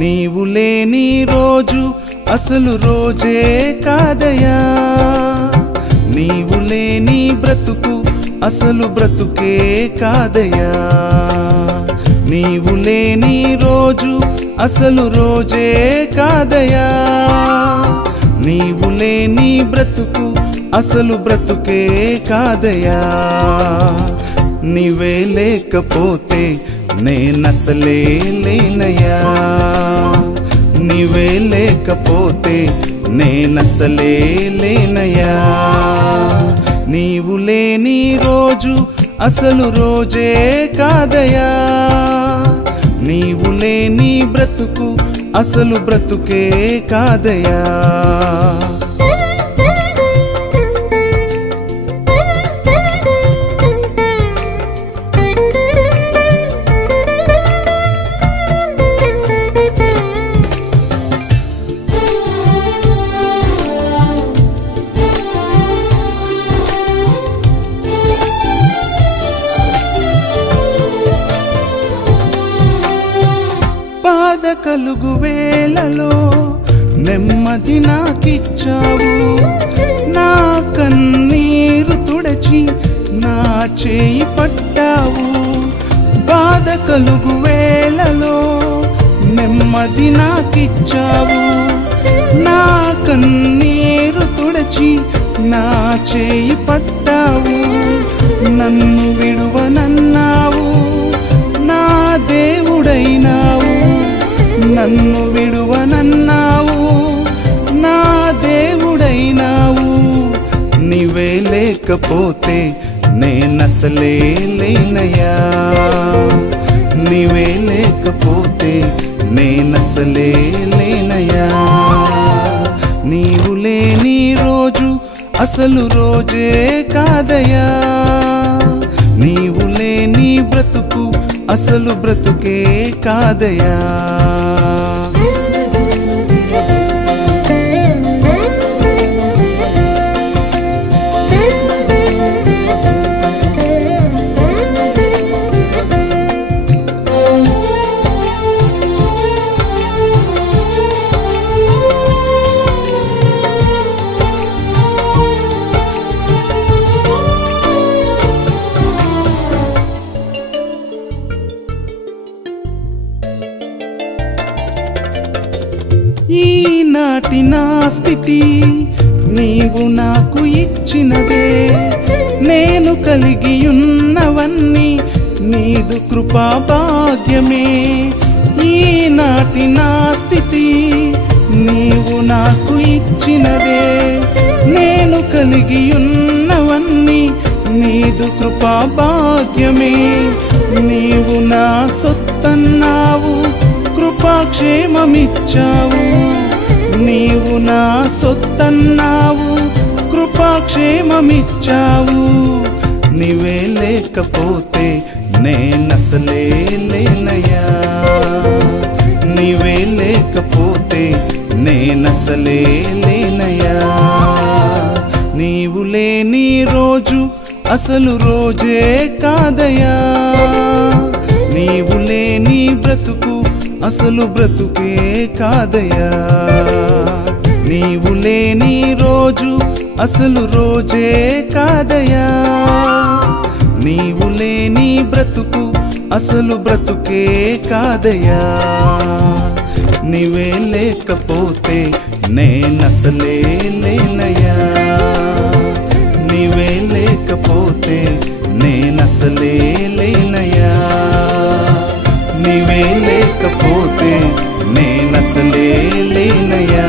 నీవు లేని రోజు అసలు రోజే కాదయా, నీవు లేని బ్రతుకు అసలు బ్రతుకే కాదయా, నీవు లేని రోజు అసలు రోజే కాదయా, నీవు లేని బ్రతుకు అసలు బ్రతుకే కాదయా, నీవే లేకపోతే నేనసలే లేనయ్యా, నీవే లేకపోతే నేనసలే లేనయ్యా, నీవు లేని రోజు అసలు రోజే కాదయా, నీవు లేని బ్రతుకు అసలు బ్రతుకే కాదయా. బాధ కలుగు వేళలో నెమ్మది నాకిచ్చావు, నా కన్నీరు తుడచి నా చేయి పట్టావు, బాధ కలుగు వేళలో నెమ్మది నాకిచ్చావు, నా కన్నీరు తుడచి నా చేయి పట్టావు, నన్ను విడువనన్నావు నా దేవుడైనావు, నన్ను విడువనన్నావు నా దేవుడైనావు, నీవే లేకపోతే నేనసలే లేనయ్యా, నీవే లేకపోతే నేనసలే లేనయ్యా, నీవు లేని రోజు అసలు రోజే కాదయా, నీవు లేని బ్రతుకు అసలు బ్రతుకే కాదయా. ఈనాటి నా స్థితి నీవు నాకు ఇచ్చినదే, నేను కలిగి ఉన్నవన్నీ నీదు కృపా భాగ్యమే, ఈనాటి నా స్థితి నీవు నాకు ఇచ్చినదే, నేను కలిగి ఉన్నవన్నీ నీదు కృపా భాగ్యమే, నీవు నా సొత్తన్నావు కృపాక్షేమమిచ్చావు, నీవు నా సొత్తన్నావు కృపాక్షేమమిచ్చావు, నీవే లేకపోతే నేనసలే లేనయ్యా, నీవే లేకపోతే నేనసలే లేనయ్యా, నీవు లేని రోజు అసలు రోజే కాదయా, నీవు లేని బ్రతుకు అసలు బ్రతుకే కాదయా, నీవు లేని రోజు అసలు రోజే కాదయా, నీవు లేని బ్రతుకు అసలు బ్రతుకే కాదయా, నీవే లేకపోతే నేనసలే లేనయ్యా, నీవే లేకపోతే నేనసలే లేనయ్యా, నీవే లేకపోతే నేనసలే లేనయ్యా.